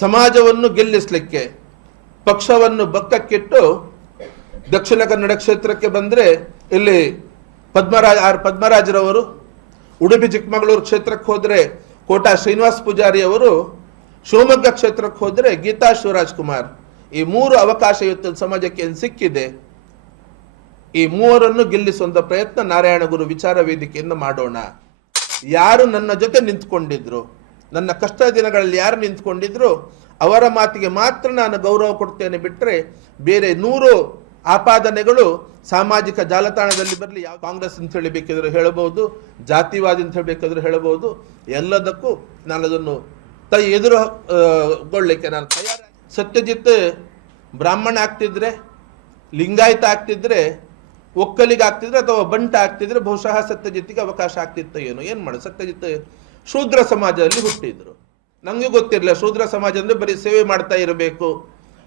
ಸಮಾಜವನ್ನು ಗೆಲ್ಲಿಸಲಿಕ್ಕೆ, ಪಕ್ಷವನ್ನು ಬಕ್ಕಕ್ಕಿಟ್ಟು ದಕ್ಷಿಣ ಕನ್ನಡ ಕ್ಷೇತ್ರಕ್ಕೆ ಬಂದರೆ ಇಲ್ಲಿ ಪದ್ಮರಾಜ್, ಆರ್ ಪದ್ಮರಾಜರವರು, ಉಡುಪಿ, ಚಿಕ್ಕಮಗಳೂರು ಕ್ಷೇತ್ರಕ್ಕೆ ಹೋದರೆ ಕೋಟಾ ಶ್ರೀನಿವಾಸ್ ಪೂಜಾರಿ ಅವರು, ಶಿವಮೊಗ್ಗ ಕ್ಷೇತ್ರಕ್ಕೆ ಹೋದರೆ ಗೀತಾ ಶಿವರಾಜ್ ಕುಮಾರ್. ಈ ಮೂರು ಅವಕಾಶ ಇವತ್ತು ಸಮಾಜಕ್ಕೆ ಏನು ಸಿಕ್ಕಿದೆ? ಈ ಮೂವರನ್ನು ಗೆಲ್ಲಿಸುವಂಥ ಪ್ರಯತ್ನ ನಾರಾಯಣಗುರು ವಿಚಾರ ವೇದಿಕೆಯಿಂದ ಮಾಡೋಣ. ಯಾರು ನನ್ನ ಜೊತೆ ನಿಂತ್ಕೊಂಡಿದ್ರು? ನನ್ನ ಕಷ್ಟ ದಿನಗಳಲ್ಲಿ ಯಾರು ನಿಂತ್ಕೊಂಡಿದ್ರು ಅವರ ಮಾತಿಗೆ ಮಾತ್ರ ನಾನು ಗೌರವ ಕೊಡ್ತೇನೆ ಬಿಟ್ಟರೆ ಬೇರೆ ನೂರು ಆಪಾದನೆಗಳು ಸಾಮಾಜಿಕ ಜಾಲತಾಣದಲ್ಲಿ ಬರಲಿ ಯಾವ ಕಾಂಗ್ರೆಸ್ ಅಂತ ಹೇಳಿ ಬೇಕಿದ್ರೆ ಹೇಳಬಹುದು ಜಾತಿವಾದಿ ಅಂತ ಹೇಳಬೇಕಾದ್ರೆ ಹೇಳಬಹುದು ಎಲ್ಲದಕ್ಕೂ ನಾನು ಅದನ್ನು ತ ಎದುರು ಆ, ಗೊಳ್ಳಿಕ್ಕೆ ನಾನು ತಯಾರ ಸತ್ಯಜಿತ್ ಬ್ರಾಹ್ಮಣ ಆಗ್ತಿದ್ರೆ ಲಿಂಗಾಯತ ಆಗ್ತಿದ್ರೆ ಒಕ್ಕಲಿಗೆ ಆಗ್ತಿದ್ರೆ ಅಥವಾ ಬಂಟ ಆಗ್ತಿದ್ರೆ ಬಹುಶಃ ಸತ್ಯಜಿತ್ತಿಗೆ ಅವಕಾಶ ಆಗ್ತಿತ್ತು ಏನು ಏನು ಮಾಡು ಸತ್ಯಜಿತ್ ಶೂದ್ರ ಸಮಾಜದಲ್ಲಿ ಹುಟ್ಟಿದ್ರು. ನಂಗೆ ಗೊತ್ತಿರಲಿಲ್ಲ, ಶೂದ್ರ ಸಮಾಜ ಅಂದರೆ ಬರೀ ಸೇವೆ ಮಾಡ್ತಾ ಇರಬೇಕು.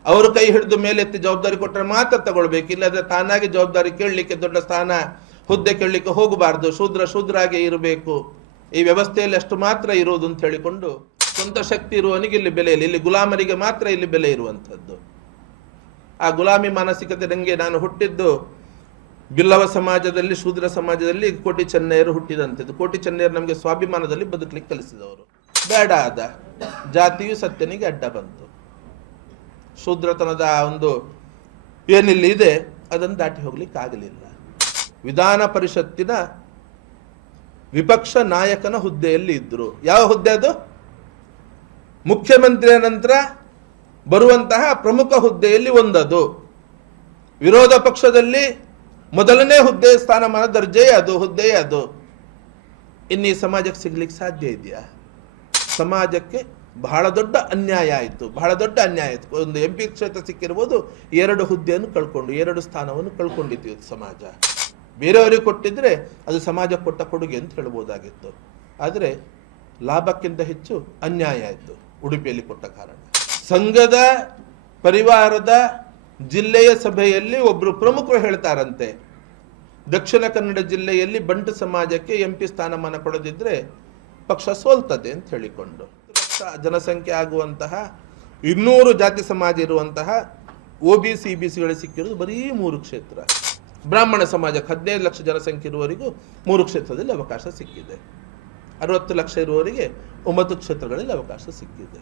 ಅವರ ಕೈ ಹಿಡಿದು ಮೇಲೆತ್ತಿ ಜವಾಬ್ದಾರಿ ಕೊಟ್ಟರೆ ಮಾತ್ರ ತಗೊಳ್ಬೇಕು, ಇಲ್ಲದ್ರೆ ತಾನಾಗಿ ಜವಾಬ್ದಾರಿ ಕೇಳಲಿಕ್ಕೆ ದೊಡ್ಡ ಸ್ಥಾನ, ಹುದ್ದೆ ಕೇಳಲಿಕ್ಕೆ ಹೋಗಬಾರ್ದು, ಶೂದ್ರ ಶೂದ್ರಾಗೆ ಇರಬೇಕು. ಈ ವ್ಯವಸ್ಥೆಯಲ್ಲಿ ಅಷ್ಟು ಮಾತ್ರ ಇರುವುದು ಅಂತ ಹೇಳಿಕೊಂಡು ಸ್ವಂತ ಶಕ್ತಿ ಇರುವವನಿಗೆ ಇಲ್ಲಿ ಬೆಲೆ ಇಲ್ಲ. ಇಲ್ಲಿ ಗುಲಾಮರಿಗೆ ಮಾತ್ರ ಇಲ್ಲಿ ಬೆಲೆ ಇರುವಂಥದ್ದು. ಆ ಗುಲಾಮಿ ಮಾನಸಿಕತೆ ನನಗೆ ನಾನು ಹುಟ್ಟಿದ್ದು ಬಿಲ್ಲವ ಸಮಾಜದಲ್ಲಿ, ಶೂದ್ರ ಸಮಾಜದಲ್ಲಿ ಕೋಟಿ ಚೆನ್ನಯ್ಯರು ಹುಟ್ಟಿದಂಥದ್ದು ಕೋಟಿ ಚೆನ್ನಯ್ಯರು ನಮಗೆ ಸ್ವಾಭಿಮಾನದಲ್ಲಿ ಬದುಕಲಿಕ್ಕೆ ಕಲಿಸಿದವರು. ಬೇಡ ಆದ ಜಾತಿಯು ಸತ್ಯನಿಗೆ ಅಡ್ಡ ಬಂತು. ಶೂದ್ರತನದ ಒಂದು ಏನಿಲ್ಲಿ ಇದೆ, ಅದನ್ನು ದಾಟಿ ಹೋಗ್ಲಿಕ್ಕೆ ಆಗಲಿಲ್ಲ. ವಿಧಾನ ಪರಿಷತ್ತಿನ ವಿಪಕ್ಷ ನಾಯಕನ ಹುದ್ದೆಯಲ್ಲಿ ಇದ್ರು. ಯಾವ ಹುದ್ದೆ ಅದು? ಮುಖ್ಯಮಂತ್ರಿಯ ನಂತರ ಬರುವಂತಹ ಪ್ರಮುಖ ಹುದ್ದೆಯಲ್ಲಿ ಒಂದದು. ವಿರೋಧ ಪಕ್ಷದಲ್ಲಿ ಮೊದಲನೇ ಹುದ್ದೆ ಸ್ಥಾನಮಾನ ದರ್ಜೆ ಅದು, ಹುದ್ದೆ ಅದು. ಇನ್ನು ಸಮಾಜಕ್ಕೆ ಸಿಗ್ಲಿಕ್ಕೆ ಸಾಧ್ಯ ಇದೆಯಾ? ಸಮಾಜಕ್ಕೆ ಬಹಳ ದೊಡ್ಡ ಅನ್ಯಾಯ ಆಯಿತು, ಬಹಳ ದೊಡ್ಡ ಅನ್ಯಾಯ ಆಯಿತು. ಒಂದು ಎಂ ಪಿ ಕ್ಷೇತ್ರ ಸಿಕ್ಕಿರ್ಬೋದು, ಎರಡು ಹುದ್ದೆಯನ್ನು ಕಳ್ಕೊಂಡು, ಎರಡು ಸ್ಥಾನವನ್ನು ಕಳ್ಕೊಂಡಿದ್ದು ಇವತ್ತು ಸಮಾಜ. ಬೇರೆಯವರಿಗೆ ಕೊಟ್ಟಿದ್ರೆ ಅದು ಸಮಾಜ ಕೊಟ್ಟ ಕೊಡುಗೆ ಅಂತ ಹೇಳ್ಬೋದಾಗಿತ್ತು. ಆದರೆ ಲಾಭಕ್ಕಿಂತ ಹೆಚ್ಚು ಅನ್ಯಾಯ ಆಯಿತು, ಉಡುಪಿಯಲ್ಲಿ ಕೊಟ್ಟ ಕಾರಣ. ಸಂಘದ, ಪರಿವಾರದ, ಜಿಲ್ಲೆಯ ಸಭೆಯಲ್ಲಿ ಒಬ್ಬರು ಪ್ರಮುಖರು ಹೇಳ್ತಾರಂತೆ ದಕ್ಷಿಣ ಕನ್ನಡ ಜಿಲ್ಲೆಯಲ್ಲಿ ಬಂಟು ಸಮಾಜಕ್ಕೆ ಎಂ ಪಿ ಸ್ಥಾನಮಾನ ಕೊಡದಿದ್ರೆ ಪಕ್ಷ ಸೋಲ್ತದೆ ಅಂತ ಹೇಳಿಕೊಂಡು. ಜನಸಂಖ್ಯೆ ಆಗುವಂತಹ ಇನ್ನೂರು ಜಾತಿ ಸಮಾಜ ಇರುವಂತಹ ಒ ಬಿ ಸಿ ಬಿ ಸಿಗಳು ಸಿಕ್ಕಿರೋದು ಬರೀ ಮೂರು ಕ್ಷೇತ್ರ. ಬ್ರಾಹ್ಮಣ ಸಮಾಜಕ್ಕೆ ಹದಿನೈದು ಲಕ್ಷ ಜನಸಂಖ್ಯೆ ಇರುವವರಿಗೂ ಮೂರು ಕ್ಷೇತ್ರದಲ್ಲಿ ಅವಕಾಶ ಸಿಕ್ಕಿದೆ. ಅರವತ್ತು ಲಕ್ಷ ಇರುವವರಿಗೆ ಒಂಬತ್ತು ಕ್ಷೇತ್ರಗಳಲ್ಲಿ ಅವಕಾಶ ಸಿಕ್ಕಿದೆ.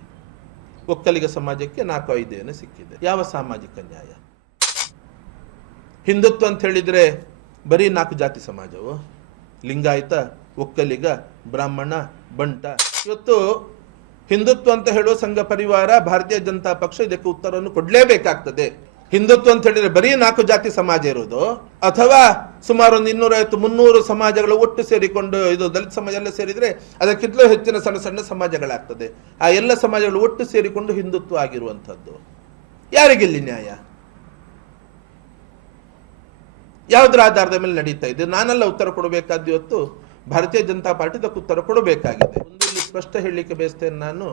ಒಕ್ಕಲಿಗ ಸಮಾಜಕ್ಕೆ ನಾಲ್ಕು ಐದು ಏನೋ ಸಿಕ್ಕಿದೆ. ಯಾವ ಸಾಮಾಜಿಕ ನ್ಯಾಯ? ಹಿಂದುತ್ವ ಅಂತ ಹೇಳಿದ್ರೆ ಬರೀ ನಾಲ್ಕು ಜಾತಿ ಸಮಾಜವು. ಲಿಂಗಾಯತ, ಒಕ್ಕಲಿಗ, ಬ್ರಾಹ್ಮಣ, ಬಂಟ. ಇವತ್ತು ಹಿಂದುತ್ವ ಅಂತ ಹೇಳುವ ಸಂಘ ಪರಿವಾರ ಭಾರತೀಯ ಜನತಾ ಪಕ್ಷ ಇದಕ್ಕೆ ಉತ್ತರವನ್ನು ಕೊಡಲೇಬೇಕಾಗ್ತದೆ. ಹಿಂದುತ್ವ ಅಂತ ಹೇಳಿದ್ರೆ ಬರೀ ನಾಲ್ಕು ಜಾತಿ ಸಮಾಜ ಇರುವುದು ಅಥವಾ ಸುಮಾರು ಒಂದು ಇನ್ನೂರೈವತ್ತು, ಮುನ್ನೂರು ಸಮಾಜಗಳು ಒಟ್ಟು ಸೇರಿಕೊಂಡು ಇದು ದಲಿತ ಸಮಾಜ ಎಲ್ಲ ಸೇರಿದ್ರೆ ಅದಕ್ಕಿಂತಲೂ ಹೆಚ್ಚಿನ ಸಣ್ಣ ಸಣ್ಣ ಸಮಾಜಗಳಾಗ್ತದೆ. ಆ ಎಲ್ಲ ಸಮಾಜಗಳು ಒಟ್ಟು ಸೇರಿಕೊಂಡು ಹಿಂದುತ್ವ ಆಗಿರುವಂಥದ್ದು. ಯಾರಿಗಿಲ್ಲಿ ನ್ಯಾಯ? ಯಾವುದರ ಆಧಾರದ ಮೇಲೆ ನಡೀತಾ ಇದೆ? ನಾನೆಲ್ಲ ಉತ್ತರ ಕೊಡಬೇಕಾದ ಇವತ್ತು ಭಾರತೀಯ ಜನತಾ ಪಾರ್ಟಿ ಇದಕ್ಕೆ ಉತ್ತರ ಕೊಡಬೇಕಾಗಿದೆ. ಒಂದು ಸ್ಪಷ್ಟ ಹೇಳಲಿಕ್ಕೆ ಬಯಸ್ತೇನೆ ನಾನು,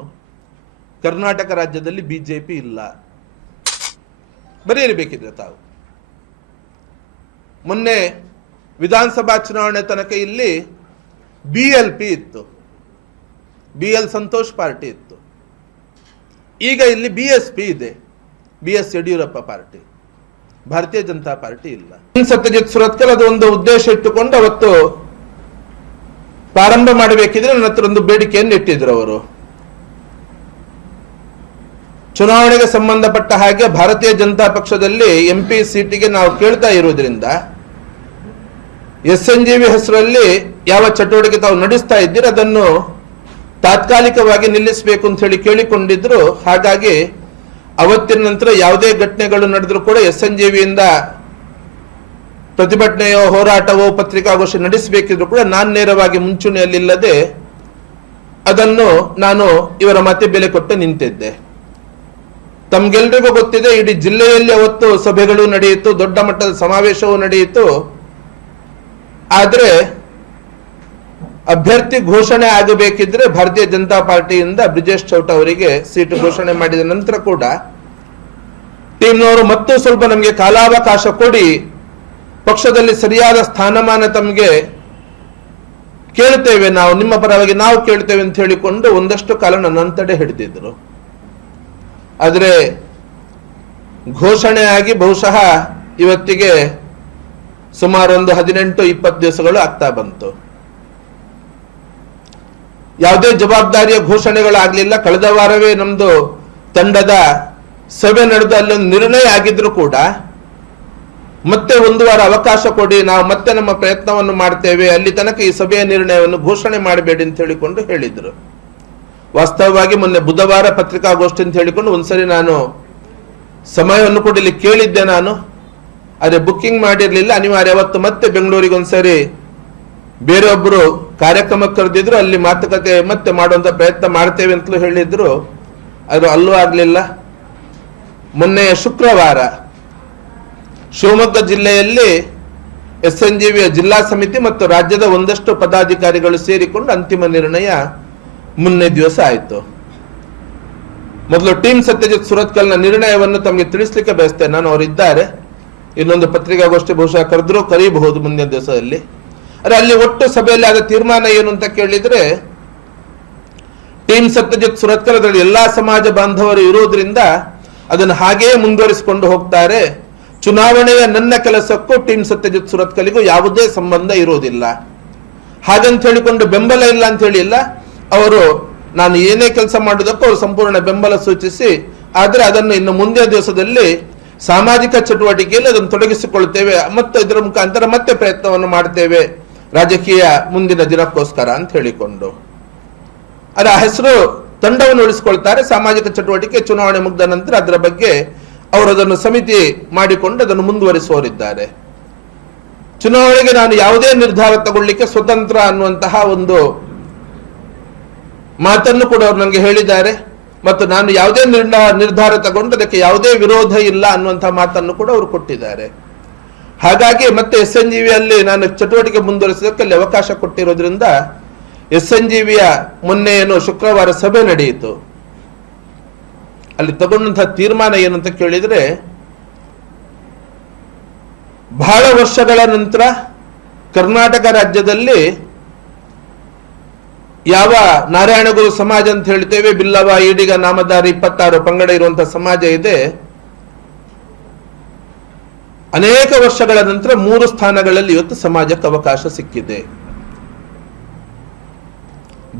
ಕರ್ನಾಟಕ ರಾಜ್ಯದಲ್ಲಿ ಬಿಜೆಪಿ ಇಲ್ಲ. ಬರೆಯಲೇಬೇಕಿದ್ರೆ ತಾವು. ಮೊನ್ನೆ ವಿಧಾನಸಭಾ ಚುನಾವಣೆ ತನಕ ಇಲ್ಲಿ ಬಿ ಎಲ್ ಪಿ ಇತ್ತು. ಬಿ ಎಲ್ ಸಂತೋಷ್ ಪಾರ್ಟಿ ಇತ್ತು. ಈಗ ಇಲ್ಲಿ ಬಿ ಎಸ್ ಪಿ ಇದೆ. B S Yediyurappa party. Bharatiya Janata party ಇಲ್ಲ. ಸತ್ಯಜಿತ್ ಸುರತ್ಕಲ್ ಅದು ಒಂದು ಉದ್ದೇಶ ಇಟ್ಟುಕೊಂಡು ಅವತ್ತು ಪ್ರಾರಂಭ ಮಾಡಬೇಕಿದ್ರೆ ನನ್ನ ಹತ್ರ ಒಂದು ಬೇಡಿಕೆಯನ್ನು ಇಟ್ಟಿದ್ರು ಅವರು. ಚುನಾವಣೆಗೆ ಸಂಬಂಧಪಟ್ಟ ಹಾಗೆ ಭಾರತೀಯ ಜನತಾ ಪಕ್ಷದಲ್ಲಿ ಎಂ ಪಿ ಸೀಟಿಗೆ ನಾವು ಕೇಳ್ತಾ ಇರುವುದರಿಂದ ಎಸ್ ಎನ್ ಜಿ ವಿ ಹೆಸರಲ್ಲಿ ಯಾವ ಚಟುವಟಿಕೆ ತಾವು ನಡೆಸ್ತಾ ಇದ್ದೀರಿ ಅದನ್ನು ತಾತ್ಕಾಲಿಕವಾಗಿ ನಿಲ್ಲಿಸಬೇಕು ಅಂತ ಹೇಳಿ ಕೇಳಿಕೊಂಡಿದ್ರು. ಹಾಗಾಗಿ ಅವತ್ತಿನ ನಂತರ ಯಾವುದೇ ಘಟನೆಗಳು ನಡೆದರೂ ಕೂಡ ಎಸ್ ಎನ್ ಜಿ ವಿಯಿಂದ ಪ್ರತಿಭಟನೆಯೋ, ಹೋರಾಟವೋ ಪತ್ರಿಕಾಗೋಷ್ಠಿ ನಡೆಸಬೇಕಿದ್ರು ಕೂಡ ನಾನು ನೇರವಾಗಿ ಮುಂಚೂಣಿಯಲ್ಲಿಲ್ಲದೆ ಅದನ್ನು ನಾನು ಇವರ ಮತ್ತೆ ಬೆಲೆ ಕೊಟ್ಟು ನಿಂತಿದ್ದೆ. ತಮ್ಗೆಲ್ರಿಗೂ ಗೊತ್ತಿದೆ, ಇಡೀ ಜಿಲ್ಲೆಯಲ್ಲಿ ಅವತ್ತು ಸಭೆಗಳು ನಡೆಯಿತು, ದೊಡ್ಡ ಮಟ್ಟದ ಸಮಾವೇಶವೂ ನಡೆಯಿತು. ಆದ್ರೆ ಅಭ್ಯರ್ಥಿ ಘೋಷಣೆ ಆಗಬೇಕಿದ್ರೆ ಭಾರತೀಯ ಜನತಾ ಪಾರ್ಟಿಯಿಂದ ಬ್ರಿಜೇಶ್ ಚೌಟ ಅವರಿಗೆ ಸೀಟು ಘೋಷಣೆ ಮಾಡಿದ ನಂತರ ಕೂಡ ಟೀಮ್ನವರು ಮತ್ತೂ ಸ್ವಲ್ಪ ನಮಗೆ ಕಾಲಾವಕಾಶ ಕೊಡಿ, ಪಕ್ಷದಲ್ಲಿ ಸರಿಯಾದ ಸ್ಥಾನಮಾನ ತಮಗೆ ಕೇಳ್ತೇವೆ ನಾವು, ನಿಮ್ಮ ಪರವಾಗಿ ನಾವು ಕೇಳ್ತೇವೆ ಅಂತ ಹೇಳಿಕೊಂಡು ಒಂದಷ್ಟು ಕಾಲ ನನ್ನ ತಡೆ ಹಿಡಿದಿದ್ರು. ಆದರೆ ಘೋಷಣೆ ಆಗಿ ಬಹುಶಃ ಇವತ್ತಿಗೆ ಸುಮಾರು ಒಂದು ಹದಿನೆಂಟು ಇಪ್ಪತ್ತು ದಿವಸಗಳು ಆಗ್ತಾ ಬಂತು. ಯಾವುದೇ ಜವಾಬ್ದಾರಿಯ ಘೋಷಣೆಗಳಾಗಲಿಲ್ಲ. ಕಳೆದ ವಾರವೇ ನಮ್ಮದು ತಂಡದ ಸಭೆ ನಡೆದು ಅಲ್ಲೊಂದು ನಿರ್ಣಯ ಆಗಿದ್ರು ಕೂಡ ಮತ್ತೆ ಒಂದು ವಾರ ಅವಕಾಶ ಕೊಡಿ, ನಾವು ಮತ್ತೆ ನಮ್ಮ ಪ್ರಯತ್ನವನ್ನು ಮಾಡ್ತೇವೆ, ಅಲ್ಲಿ ತನಕ ಈ ಸಭೆಯ ನಿರ್ಣಯವನ್ನು ಘೋಷಣೆ ಮಾಡಬೇಡಿ ಅಂತ ಹೇಳಿಕೊಂಡು ಹೇಳಿದ್ರು. ವಾಸ್ತವವಾಗಿ ಮೊನ್ನೆ ಬುಧವಾರ ಪತ್ರಿಕಾಗೋಷ್ಠಿ ಅಂತ ಹೇಳಿಕೊಂಡು ಒಂದ್ಸರಿ ನಾನು ಸಮಯವನ್ನು ಕೊಡಲಿ ಕೇಳಿದ್ದೆ ನಾನು. ಆದರೆ ಬುಕ್ಕಿಂಗ್ ಮಾಡಿರಲಿಲ್ಲ. ಅನಿವಾರ್ಯ, ಅವತ್ತು ಮತ್ತೆ ಬೆಂಗಳೂರಿಗೆ ಒಂದ್ಸರಿ ಬೇರೊಬ್ಬರು ಕಾರ್ಯಕ್ರಮ ಕರೆದಿದ್ರು, ಅಲ್ಲಿ ಮಾತುಕತೆ ಮತ್ತೆ ಮಾಡುವಂತ ಪ್ರಯತ್ನ ಮಾಡ್ತೇವೆ ಅಂತಲೂ ಹೇಳಿದ್ರು. ಅದು ಅಲ್ಲೂ ಆಗಲಿಲ್ಲ. ಮೊನ್ನೆಯ ಶುಕ್ರವಾರ ಶಿವಮೊಗ್ಗ ಜಿಲ್ಲೆಯಲ್ಲಿ ಎಸ್ ಎನ್ ಜಿವಿಯ ಜಿಲ್ಲಾ ಸಮಿತಿ ಮತ್ತು ರಾಜ್ಯದ ಒಂದಷ್ಟು ಪದಾಧಿಕಾರಿಗಳು ಸೇರಿಕೊಂಡು ಅಂತಿಮ ನಿರ್ಣಯ ಮುನ್ನೆ ದಿವಸ ಆಯಿತು. ಮೊದಲು ಟೀಮ್ ಸತ್ಯಜಿತ್ ಸುರತ್ಕಲ್ನ ನಿರ್ಣಯವನ್ನು ತಮಗೆ ತಿಳಿಸ್ಲಿಕ್ಕೆ ಬಯಸ್ತೇನೆ. ನಾನು ಅವರಿದ್ದಾರೆ. ಇನ್ನೊಂದು ಪತ್ರಿಕಾಗೋಷ್ಠಿ ಬಹುಶಃ ಕರೆದ್ರೂ ಕರೀಬಹುದು ಮುಂದಿನ ದಿವಸದಲ್ಲಿ. ಅರೆ ಅಲ್ಲಿ ಒಟ್ಟು ಸಭೆಯಲ್ಲಿ ಆದ ತೀರ್ಮಾನ ಏನು ಅಂತ ಕೇಳಿದ್ರೆ ಟೀಮ್ ಸತ್ಯಜಿತ್ ಸುರತ್ಕರದಲ್ಲಿ ಎಲ್ಲಾ ಸಮಾಜ ಬಾಂಧವರು ಇರೋದ್ರಿಂದ ಅದನ್ನು ಹಾಗೆಯೇ ಮುಂದುವರಿಸಿಕೊಂಡು ಹೋಗ್ತಾರೆ. ಚುನಾವಣೆಯ ನನ್ನ ಕೆಲಸಕ್ಕೂ ಟೀಮ್ ಸತ್ಯಜಿತ್ ಸುರತ್ಕಲಿಗೂ ಯಾವುದೇ ಸಂಬಂಧ ಇರೋದಿಲ್ಲ. ಹಾಗಂತ ಹೇಳಿಕೊಂಡು ಬೆಂಬಲ ಇಲ್ಲ ಅಂತ ಹೇಳಿಲ್ಲ ಅವರು, ನಾನು ಏನೇ ಕೆಲಸ ಮಾಡೋದಕ್ಕೂ ಅವರು ಸಂಪೂರ್ಣ ಬೆಂಬಲ ಸೂಚಿಸಿ, ಆದರೆ ಅದನ್ನು ಇನ್ನು ಮುಂದಿನ ದಿವಸದಲ್ಲಿ ಸಾಮಾಜಿಕ ಚಟುವಟಿಕೆಯಲ್ಲಿ ಅದನ್ನು ತೊಡಗಿಸಿಕೊಳ್ತೇವೆ ಮತ್ತು ಇದರ ಮುಖಾಂತರ ಮತ್ತೆ ಪ್ರಯತ್ನವನ್ನು ಮಾಡ್ತೇವೆ ರಾಜಕೀಯ ಮುಂದಿನ ದಿನಕ್ಕೋಸ್ಕರ ಅಂತ ಹೇಳಿಕೊಂಡು. ಅದರ ಹೆಸರು ತಂಡವನ್ನು ಉಳಿಸಿಕೊಳ್ತಾರೆ. ಸಾಮಾಜಿಕ ಚಟುವಟಿಕೆ, ಚುನಾವಣೆ ಮುಗ್ದ ನಂತರ ಅದರ ಬಗ್ಗೆ ಅವರು ಅದನ್ನು ಸಮಿತಿ ಮಾಡಿಕೊಂಡು ಅದನ್ನು ಮುಂದುವರಿಸುವವರಿದ್ದಾರೆ. ಚುನಾವಣೆಗೆ ನಾನು ಯಾವುದೇ ನಿರ್ಧಾರ ತಗೊಳ್ಳಿಕ್ಕೆ ಸ್ವತಂತ್ರ ಅನ್ನುವಂತಹ ಒಂದು ಮಾತನ್ನು ಕೂಡ ಅವರು ನನಗೆ ಹೇಳಿದ್ದಾರೆ. ಮತ್ತು ನಾನು ಯಾವುದೇ ನಿರ್ಣಯ ನಿರ್ಧಾರ ತಗೊಂಡು ಅದಕ್ಕೆ ಯಾವುದೇ ವಿರೋಧ ಇಲ್ಲ ಅನ್ನುವಂತಹ ಮಾತನ್ನು ಕೂಡ ಅವರು ಕೊಟ್ಟಿದ್ದಾರೆ. ಹಾಗಾಗಿ ಮತ್ತೆ ಎಸ್ ಎನ್ ಜಿವಿಯಲ್ಲಿ ನಾನು ಚಟುವಟಿಕೆ ಮುಂದುವರಿಸೋದಕ್ಕೆ ಅಲ್ಲಿ ಅವಕಾಶ ಕೊಟ್ಟಿರೋದ್ರಿಂದ ಎಸ್ ಎನ್ ಜಿವಿಯ ಮೊನ್ನೆ ಏನು ಶುಕ್ರವಾರ ಸಭೆ ನಡೆಯಿತು. ಅಲ್ಲಿ ತಗೊಂಡಂತಹ ತೀರ್ಮಾನ ಏನು ಅಂತ ಕೇಳಿದ್ರೆ, ಬಹಳ ವರ್ಷಗಳ ನಂತರ ಕರ್ನಾಟಕ ರಾಜ್ಯದಲ್ಲಿ ಯಾವ ನಾರಾಯಣಗುರು ಸಮಾಜ ಅಂತ ಹೇಳ್ತೇವೆ ಬಿಲ್ಲವ ಈಡಿಗ, ನಾಮದಾರಿ, ಇಪ್ಪತ್ತಾರು ಪಂಗಡ ಇರುವಂತಹ ಸಮಾಜ ಇದೆ. ಅನೇಕ ವರ್ಷಗಳ ನಂತರ ಮೂರು ಸ್ಥಾನಗಳಲ್ಲಿ ಇವತ್ತು ಸಮಾಜಕ್ಕೆ ಅವಕಾಶ ಸಿಕ್ಕಿದೆ.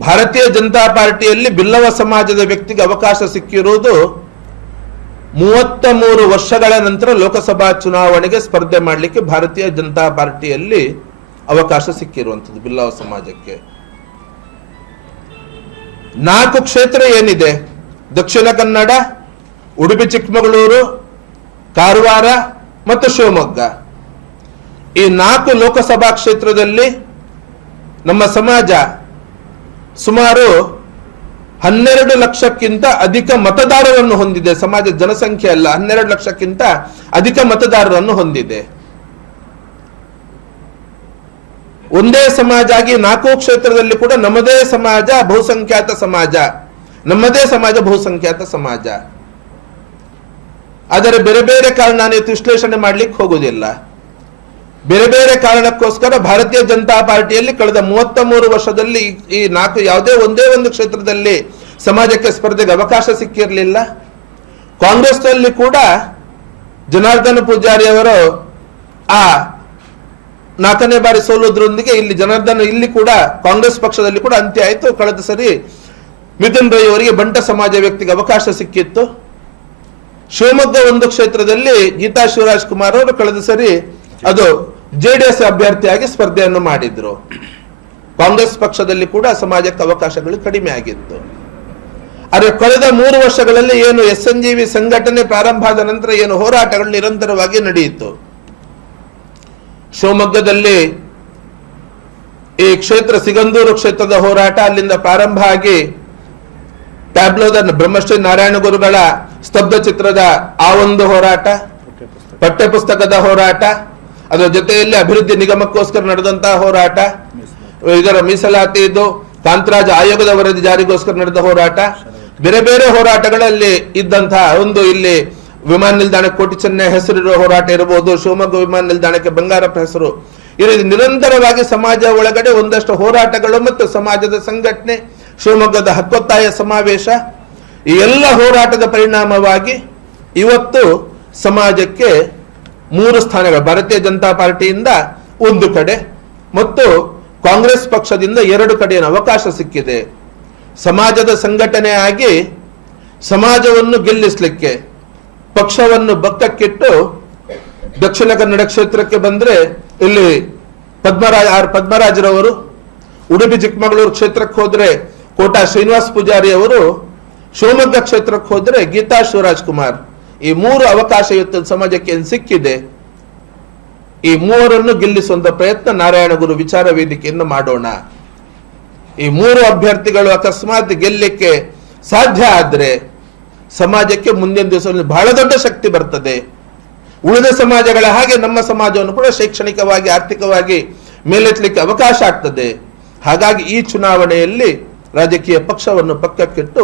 ಭಾರತೀಯ ಜನತಾ ಪಾರ್ಟಿಯಲ್ಲಿ ಬಿಲ್ಲವ ಸಮಾಜದ ವ್ಯಕ್ತಿಗೆ ಅವಕಾಶ ಸಿಕ್ಕಿರುವುದು ಮೂವತ್ತ ಮೂರು ವರ್ಷಗಳ ನಂತರ ಲೋಕಸಭಾ ಚುನಾವಣೆಗೆ ಸ್ಪರ್ಧೆ ಮಾಡಲಿಕ್ಕೆ ಭಾರತೀಯ ಜನತಾ ಪಾರ್ಟಿಯಲ್ಲಿ ಅವಕಾಶ ಸಿಕ್ಕಿರುವಂಥದ್ದು ಬಿಲ್ಲವ ಸಮಾಜಕ್ಕೆ. ನಾಲ್ಕು ಕ್ಷೇತ್ರ ಏನಿದೆ? ದಕ್ಷಿಣ ಕನ್ನಡ, ಉಡುಪಿ ಚಿಕ್ಕಮಗಳೂರು, ಕಾರವಾರ ಮತ್ತು ಶಿವಮೊಗ್ಗ. ಈ ನಾಲ್ಕು ಲೋಕಸಭಾ ಕ್ಷೇತ್ರದಲ್ಲಿ ನಮ್ಮ ಸಮಾಜ ಸುಮಾರು ಹನ್ನೆರಡು ಲಕ್ಷಕ್ಕಿಂತ ಅಧಿಕ ಮತದಾರರನ್ನು ಹೊಂದಿದೆ. ಸಮಾಜ ಜನಸಂಖ್ಯೆ ಅಲ್ಲ, ಹನ್ನೆರಡು ಲಕ್ಷಕ್ಕಿಂತ ಅಧಿಕ ಮತದಾರರನ್ನು ಹೊಂದಿದೆ. ಒಂದೇ ಸಮಾಜ ಆಗಿ ನಾಲ್ಕು ಕ್ಷೇತ್ರದಲ್ಲಿ ಕೂಡ ನಮ್ಮದೇ ಸಮಾಜ ಬಹುಸಂಖ್ಯಾತ ಸಮಾಜ. ನಮ್ಮದೇ ಸಮಾಜ ಬಹುಸಂಖ್ಯಾತ ಸಮಾಜ. ಆದರೆ ಬೇರೆ ಬೇರೆ ಕಾರಣ ನಾನು ವಿಶ್ಲೇಷಣೆ ಮಾಡ್ಲಿಕ್ಕೆ ಹೋಗುವುದಿಲ್ಲ. ಬೇರೆ ಬೇರೆ ಕಾರಣಕ್ಕೋಸ್ಕರ ಭಾರತೀಯ ಜನತಾ ಪಾರ್ಟಿಯಲ್ಲಿ ಕಳೆದ ಮೂವತ್ತ ಮೂರು ವರ್ಷದಲ್ಲಿ ಈ ನಾಲ್ಕು ಯಾವುದೇ ಒಂದೇ ಒಂದು ಕ್ಷೇತ್ರದಲ್ಲಿ ಸಮಾಜಕ್ಕೆ ಸ್ಪರ್ಧೆಗೆ ಅವಕಾಶ ಸಿಕ್ಕಿರಲಿಲ್ಲ. ಕಾಂಗ್ರೆಸ್ನಲ್ಲಿ ಕೂಡ ಜನಾರ್ದನ ಪೂಜಾರಿ ಅವರು ಆ ನಾಲ್ಕನೇ ಬಾರಿ ಸೋಲೋದ್ರೊಂದಿಗೆ ಇಲ್ಲಿ ಜನಾರ್ದನ ಇಲ್ಲಿ ಕೂಡ ಕಾಂಗ್ರೆಸ್ ಪಕ್ಷದಲ್ಲಿ ಕೂಡ ಅಂತ್ಯ ಆಯಿತು. ಕಳೆದ ಸರಿ ಮಿಥುನ್ ರೈ ಅವರಿಗೆ ಬಂಟ ಸಮಾಜ ವ್ಯಕ್ತಿಗೆ ಅವಕಾಶ ಸಿಕ್ಕಿತ್ತು. ಶಿವಮೊಗ್ಗ ಒಂದು ಕ್ಷೇತ್ರದಲ್ಲಿ ಗೀತಾ ಶಿವರಾಜ್ ಕುಮಾರ್ ಅವರು ಕಳೆದ ಸರಿ ಅದು ಜೆಡಿಎಸ್ ಅಭ್ಯರ್ಥಿಯಾಗಿ ಸ್ಪರ್ಧೆಯನ್ನು ಮಾಡಿದ್ರು. ಕಾಂಗ್ರೆಸ್ ಪಕ್ಷದಲ್ಲಿ ಕೂಡ ಸಮಾಜಕ್ಕೆ ಅವಕಾಶಗಳು ಕಡಿಮೆ ಆಗಿತ್ತು. ಆದರೆ ಕಳೆದ ಮೂರು ವರ್ಷಗಳಲ್ಲಿ ಏನು ಎಸ್ ಎನ್ ಜಿವಿ ಸಂಘಟನೆ ಪ್ರಾರಂಭ ಆದ ನಂತರ ಏನು ಹೋರಾಟಗಳು ನಿರಂತರವಾಗಿ ನಡೆಯಿತು. ಶಿವಮೊಗ್ಗದಲ್ಲಿ ಈ ಕ್ಷೇತ್ರ ಸಿಗಂದೂರು ಕ್ಷೇತ್ರದ ಹೋರಾಟ ಅಲ್ಲಿಂದ ಪ್ರಾರಂಭ ಆಗಿ ಟ್ಯಾಬ್ಲೋದ ಬ್ರಹ್ಮಶ್ರೀ ನಾರಾಯಣ ಗುರುಗಳ ಸ್ತಬ್ಧ ಚಿತ್ರದ ಆ ಒಂದು ಹೋರಾಟ ಪಠ್ಯ ಪುಸ್ತಕದ ಹೋರಾಟ, ಅದರ ಜೊತೆಯಲ್ಲಿ ಅಭಿವೃದ್ಧಿ ನಿಗಮಕ್ಕೋಸ್ಕರ ನಡೆದಂತಹ ಹೋರಾಟ, ಇದರ ಮೀಸಲಾತಿ ಇದು ಕಾಂತರಾಜ್ ಆಯೋಗದ ವರದಿ ಜಾರಿಗೋಸ್ಕರ ನಡೆದ ಹೋರಾಟ, ಬೇರೆ ಬೇರೆ ಹೋರಾಟಗಳಲ್ಲಿ ಇದ್ದಂತಹ ಒಂದು ಇಲ್ಲಿ ವಿಮಾನ ನಿಲ್ದಾಣ ಕೋಟಿ ಚೆನ್ನೈ ಹೆಸರಿರುವ ಹೋರಾಟ ಇರಬಹುದು. ಶಿವಮೊಗ್ಗ ವಿಮಾನ ನಿಲ್ದಾಣಕ್ಕೆ ಬಂಗಾರಪ್ಪ ಹೆಸರು ರೀತಿ ನಿರಂತರವಾಗಿ ಸಮಾಜ ಒಳಗಡೆ ಒಂದಷ್ಟು ಹೋರಾಟಗಳು ಮತ್ತು ಸಮಾಜದ ಸಂಘಟನೆ, ಶಿವಮೊಗ್ಗದ ಹಕ್ಕೊತ್ತಾಯ ಸಮಾವೇಶ, ಈ ಎಲ್ಲ ಹೋರಾಟದ ಪರಿಣಾಮವಾಗಿ ಇವತ್ತು ಸಮಾಜಕ್ಕೆ ಮೂರು ಸ್ಥಾನಗಳು, ಭಾರತೀಯ ಜನತಾ ಪಾರ್ಟಿಯಿಂದ ಒಂದು ಕಡೆ ಮತ್ತು ಕಾಂಗ್ರೆಸ್ ಪಕ್ಷದಿಂದ ಎರಡು ಕಡೆಯ ಅವಕಾಶ ಸಿಕ್ಕಿದೆ. ಸಮಾಜದ ಸಂಘಟನೆ ಆಗಿ ಸಮಾಜವನ್ನು ಗೆಲ್ಲಿಸಲಿಕ್ಕೆ, ಪಕ್ಷವನ್ನು ಬಕ್ಕಕ್ಕಿಟ್ಟು ದಕ್ಷಿಣ ಕನ್ನಡ ಕ್ಷೇತ್ರಕ್ಕೆ ಬಂದ್ರೆ ಇಲ್ಲಿ ಪದ್ಮರಾಜ್ ಆರ್ ಪದ್ಮರಾಜರವರು, ಉಡುಪಿ ಚಿಕ್ಕಮಗಳೂರು ಕ್ಷೇತ್ರಕ್ಕೆ ಹೋದ್ರೆ ಕೋಟಾ ಶ್ರೀನಿವಾಸ್ ಪೂಜಾರಿ ಅವರು, ಶಿವಮೊಗ್ಗ ಕ್ಷೇತ್ರಕ್ಕೆ ಹೋದ್ರೆ ಗೀತಾ ಶಿವರಾಜ್ ಕುಮಾರ್. ಈ ಮೂರು ಅವಕಾಶ ಇವತ್ತು ಸಮಾಜಕ್ಕೆ ಏನ್ ಸಿಕ್ಕಿದೆ? ಈ ಮೂವರನ್ನು ಗೆಲ್ಲಿಸುವಂತ ಪ್ರಯತ್ನ ನಾರಾಯಣ ಗುರು ವಿಚಾರ ವೇದಿಕೆಯನ್ನು ಮಾಡೋಣ. ಈ ಮೂರು ಅಭ್ಯರ್ಥಿಗಳು ಅಕಸ್ಮಾತ್ ಗೆಲ್ಲಕ್ಕೆ ಸಾಧ್ಯ ಆದ್ರೆ ಸಮಾಜಕ್ಕೆ ಮುಂದಿನ ದಿವಸದಲ್ಲಿ ಬಹಳ ದೊಡ್ಡ ಶಕ್ತಿ ಬರ್ತದೆ. ಉಳಿದ ಸಮಾಜಗಳ ಹಾಗೆ ನಮ್ಮ ಸಮಾಜವನ್ನು ಕೂಡ ಶೈಕ್ಷಣಿಕವಾಗಿ, ಆರ್ಥಿಕವಾಗಿ ಮೇಲೆತ್ತಲಿಕ್ಕೆ ಅವಕಾಶ ಆಗ್ತದೆ. ಹಾಗಾಗಿ ಈ ಚುನಾವಣೆಯಲ್ಲಿ ರಾಜಕೀಯ ಪಕ್ಷವನ್ನು ಪಕ್ಕಕ್ಕಿಟ್ಟು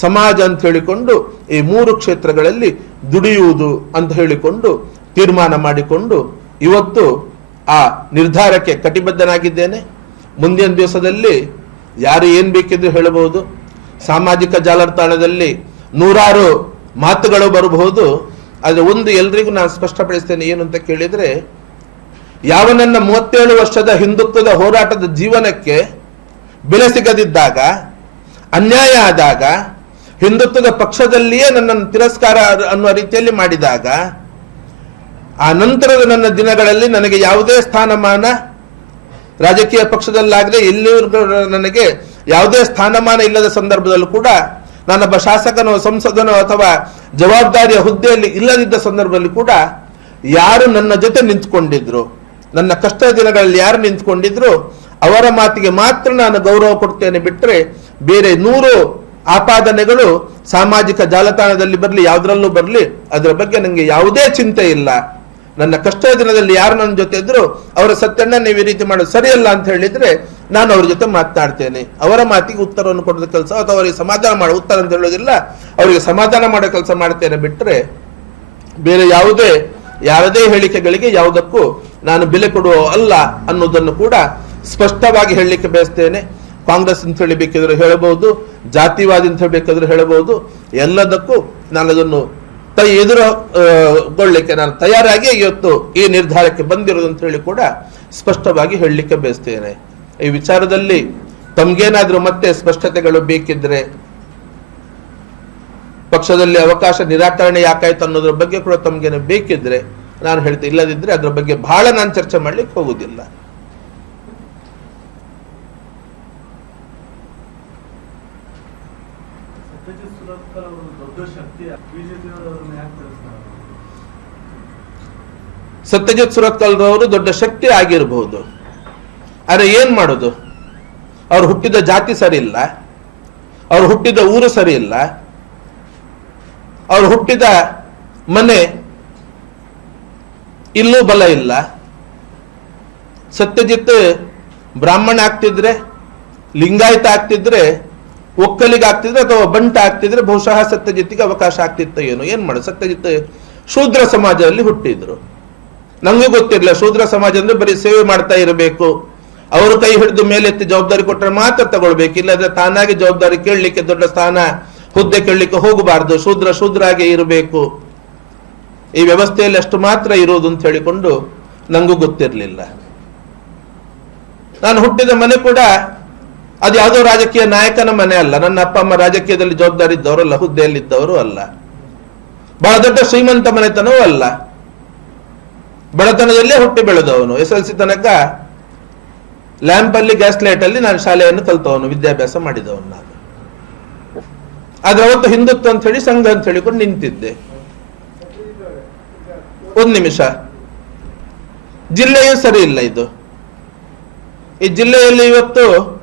ಸಮಾಜ ಅಂತ ಹೇಳಿಕೊಂಡು ಈ ಮೂರು ಕ್ಷೇತ್ರಗಳಲ್ಲಿ ದುಡಿಯುವುದು ಅಂತ ಹೇಳಿಕೊಂಡು ತೀರ್ಮಾನ ಮಾಡಿಕೊಂಡು ಇವತ್ತು ಆ ನಿರ್ಧಾರಕ್ಕೆ ಕಟಿಬದ್ಧನಾಗಿದ್ದೇನೆ. ಮುಂದಿನ ದಿವಸದಲ್ಲಿ ಯಾರು ಏನ್ ಬೇಕಿದ್ರು ಹೇಳಬಹುದು. ಸಾಮಾಜಿಕ ಜಾಲತಾಣದಲ್ಲಿ ನೂರಾರು ಮಾತುಗಳು ಬರಬಹುದು. ಆದ್ರೆ ಒಂದು ಎಲ್ರಿಗೂ ನಾನು ಸ್ಪಷ್ಟಪಡಿಸ್ತೇನೆ ಏನು ಅಂತ ಕೇಳಿದ್ರೆ ಯಾವ ನನ್ನ ಮೂವತ್ತೇಳು ವರ್ಷದ ಹಿಂದುತ್ವದ ಹೋರಾಟದ ಜೀವನಕ್ಕೆ ಬೆಲೆ ಸಿಗದಿದ್ದಾಗ, ಅನ್ಯಾಯ ಆದಾಗ, ಹಿಂದುತ್ವದ ಪಕ್ಷದಲ್ಲಿಯೇ ನನ್ನನ್ನು ತಿರಸ್ಕಾರ ಅನ್ನುವ ರೀತಿಯಲ್ಲಿ ಮಾಡಿದಾಗ, ಆ ನಂತರದ ನನ್ನ ದಿನಗಳಲ್ಲಿ ನನಗೆ ಯಾವುದೇ ಸ್ಥಾನಮಾನ ರಾಜಕೀಯ ಪಕ್ಷದಲ್ಲಾಗದೆ ಎಲ್ಲಿವರೆಗೂ ನನಗೆ ಯಾವುದೇ ಸ್ಥಾನಮಾನ ಇಲ್ಲದ ಸಂದರ್ಭದಲ್ಲೂ ಕೂಡ ನಾನೊಬ್ಬ ಶಾಸಕನೋ, ಸಂಸದನೋ ಅಥವಾ ಜವಾಬ್ದಾರಿಯ ಹುದ್ದೆಯಲ್ಲಿ ಇಲ್ಲದಿದ್ದ ಸಂದರ್ಭದಲ್ಲಿ ಕೂಡ ಯಾರು ನನ್ನ ಜೊತೆ ನಿಂತ್ಕೊಂಡಿದ್ರು? ನನ್ನ ಕಷ್ಟ ದಿನಗಳಲ್ಲಿ ಯಾರು ನಿಂತ್ಕೊಂಡಿದ್ರು? ಅವರ ಮಾತಿಗೆ ಮಾತ್ರ ನಾನು ಗೌರವ ಕೊಡ್ತೇನೆ ಬಿಟ್ಟರೆ ಬೇರೆ ನೂರು ಆಪಾದನೆಗಳು ಸಾಮಾಜಿಕ ಜಾಲತಾಣದಲ್ಲಿ ಬರಲಿ, ಯಾವುದರಲ್ಲೂ ಬರಲಿ, ಅದರ ಬಗ್ಗೆ ನನಗೆ ಯಾವುದೇ ಚಿಂತೆ ಇಲ್ಲ. ನನ್ನ ಕಷ್ಟ ದಿನದಲ್ಲಿ ಯಾರು ನನ್ನ ಜೊತೆ ಇದ್ರು, ಅವರ ಸತ್ಯನ್ನ ನೀವು ಈ ರೀತಿ ಮಾಡೋದು ಸರಿಯಲ್ಲ ಅಂತ ಹೇಳಿದ್ರೆ ನಾನು ಅವ್ರ ಜೊತೆ ಮಾತನಾಡ್ತೇನೆ. ಅವರ ಮಾತಿಗೆ ಉತ್ತರವನ್ನು ಕೊಡೋದ ಕೆಲಸ ಅಥವಾ ಅವರಿಗೆ ಸಮಾಧಾನ ಮಾಡೋ ಉತ್ತರ ಅಂತ ಹೇಳೋದಿಲ್ಲ. ಅವರಿಗೆ ಸಮಾಧಾನ ಮಾಡೋ ಕೆಲಸ ಮಾಡ್ತೇನೆ ಬಿಟ್ರೆ ಬೇರೆ ಯಾವುದೇ ಯಾವುದೇ ಹೇಳಿಕೆಗಳಿಗೆ ಯಾವುದಕ್ಕೂ ನಾನು ಬೆಲೆ ಕೊಡುವ ಅಲ್ಲ ಅನ್ನೋದನ್ನು ಕೂಡ ಸ್ಪಷ್ಟವಾಗಿ ಹೇಳಲಿಕ್ಕೆ ಬಯಸ್ತೇನೆ. ಕಾಂಗ್ರೆಸ್ ಅಂತ ಹೇಳಿ ಬೇಕಿದ್ರೆ ಹೇಳಬಹುದು, ಜಾತಿವಾದಿ ಅಂತ ಹೇಳಬೇಕಾದ್ರೆ ಹೇಳಬಹುದು. ಎಲ್ಲದಕ್ಕೂ ನಾನು ಅದನ್ನು ಎದುರು ಆ, ನಾನು ತಯಾರಾಗಿ ಇವತ್ತು ಈ ನಿರ್ಧಾರಕ್ಕೆ ಬಂದಿರೋದು ಅಂತ ಹೇಳಿ ಕೂಡ ಸ್ಪಷ್ಟವಾಗಿ ಹೇಳಲಿಕ್ಕೆ ಬಯಸ್ತೇನೆ. ಈ ವಿಚಾರದಲ್ಲಿ ತಮ್ಗೇನಾದ್ರೂ ಮತ್ತೆ ಸ್ಪಷ್ಟತೆಗಳು ಬೇಕಿದ್ರೆ ಪಕ್ಷದಲ್ಲಿ ಅವಕಾಶ ನಿರಾಕರಣೆ ಯಾಕಾಯ್ತು ಅನ್ನೋದ್ರ ಬಗ್ಗೆ ಕೂಡ ತಮ್ಗೇನು ಬೇಕಿದ್ರೆ ನಾನು ಹೇಳ್ತೀನಿ ಇಲ್ಲದಿದ್ರೆ ಅದ್ರ ಬಗ್ಗೆ ಬಹಳ ನಾನು ಚರ್ಚೆ ಮಾಡ್ಲಿಕ್ಕೆ ಹೋಗುದಿಲ್ಲ ಸತ್ಯಜಿತ್ ಸುರತ್ಕಲ್ರವರು ದೊಡ್ಡ ಶಕ್ತಿ ಆಗಿರಬಹುದು ಆದರೆ ಏನ್ ಮಾಡೋದು? ಅವ್ರು ಹುಟ್ಟಿದ ಜಾತಿ ಸರಿ ಇಲ್ಲ ಅವ್ರು ಹುಟ್ಟಿದ ಊರು ಸರಿ ಇಲ್ಲ ಅವ್ರು ಹುಟ್ಟಿದ ಮನೆ ಇಲ್ಲೂ ಬಲ ಇಲ್ಲ. ಸತ್ಯಜಿತ್ ಬ್ರಾಹ್ಮಣ ಆಗ್ತಿದ್ರೆ, ಲಿಂಗಾಯತ ಆಗ್ತಿದ್ರೆ ಒಕ್ಕಲಿಗ ಆಗ್ತಿದ್ರೆ ಅಥವಾ ಬಂಟ ಆಗ್ತಿದ್ರೆ ಬಹುಶಃ ಸತ್ಯಜಿತ್ತಿಗೆ ಅವಕಾಶ ಆಗ್ತಿತ್ತು ಏನು? ಏನ್ ಮಾಡ ಸತ್ಯಜಿತ್ ಶೂದ್ರ ಸಮಾಜದಲ್ಲಿ ಹುಟ್ಟಿದ್ರು. ನಂಗೂ ಗೊತ್ತಿರಲಿಲ್ಲ, ಶೂದ್ರ ಸಮಾಜ ಅಂದ್ರೆ ಬರೀ ಸೇವೆ ಮಾಡ್ತಾ ಇರಬೇಕು. ಅವರು ಕೈ ಹಿಡಿದು ಮೇಲೆತ್ತಿ ಜವಾಬ್ದಾರಿ ಕೊಟ್ಟರೆ ಮಾತ್ರ ತಗೊಳ್ಬೇಕು. ಇಲ್ಲದ್ರೆ ತಾನಾಗಿ ಜವಾಬ್ದಾರಿ ಕೇಳಲಿಕ್ಕೆ ದೊಡ್ಡ ಸ್ಥಾನ, ಹುದ್ದೆ ಕೇಳಲಿಕ್ಕೆ ಹೋಗಬಾರ್ದು. ಶೂದ್ರ ಶೂದ್ರಾಗೆ ಇರಬೇಕು. ಈ ವ್ಯವಸ್ಥೆಯಲ್ಲಿ ಅಷ್ಟು ಮಾತ್ರ ಇರೋದು ಅಂತ ಹೇಳಿಕೊಂಡು ನಂಗೂ ಗೊತ್ತಿರಲಿಲ್ಲ. ನಾನು ಹುಟ್ಟಿದ ಮನೆ ಕೂಡ ಅದು ಯಾವುದೋ ರಾಜಕೀಯ ನಾಯಕನ ಮನೆ ಅಲ್ಲ. ನನ್ನ ಅಪ್ಪ, ಅಮ್ಮ ರಾಜಕೀಯದಲ್ಲಿ ಜವಾಬ್ದಾರಿ ಇದ್ದವರು ಅಲ್ಲ ಹುದ್ದೆಯಲ್ಲಿದ್ದವರು ಅಲ್ಲ. ಬಹಳ ದೊಡ್ಡ ಶ್ರೀಮಂತ ಮನೆತನವೂ ಅಲ್ಲ. ಬಡತನದಲ್ಲೇ ಹುಟ್ಟಿ ಬೆಳೆದವನು. ಎಸ್ ಎಲ್ ಸಿ ತನಕ ಲ್ಯಾಂಪ್ ಅಲ್ಲಿ, ಗ್ಯಾಸ್ ಲೈಟ್ ಅಲ್ಲಿ ನಾನು ಶಾಲೆಯನ್ನು ಕಲ್ತವನು, ವಿದ್ಯಾಭ್ಯಾಸ ಮಾಡಿದವನು ನಾನು. ಆದ್ರೆ ಅವತ್ತು ಹಿಂದುತ್ವ ಅಂತ ಹೇಳಿ, ಸಂಘ ಅಂತ ಹೇಳಿಕೊಂಡು ನಿಂತಿದ್ದೆ. ಒಂದ್ ನಿಮಿಷ. ಜಿಲ್ಲೆಯೂ ಸರಿ ಇಲ್ಲ ಇದು. ಈ ಜಿಲ್ಲೆಯಲ್ಲಿ ಇವತ್ತು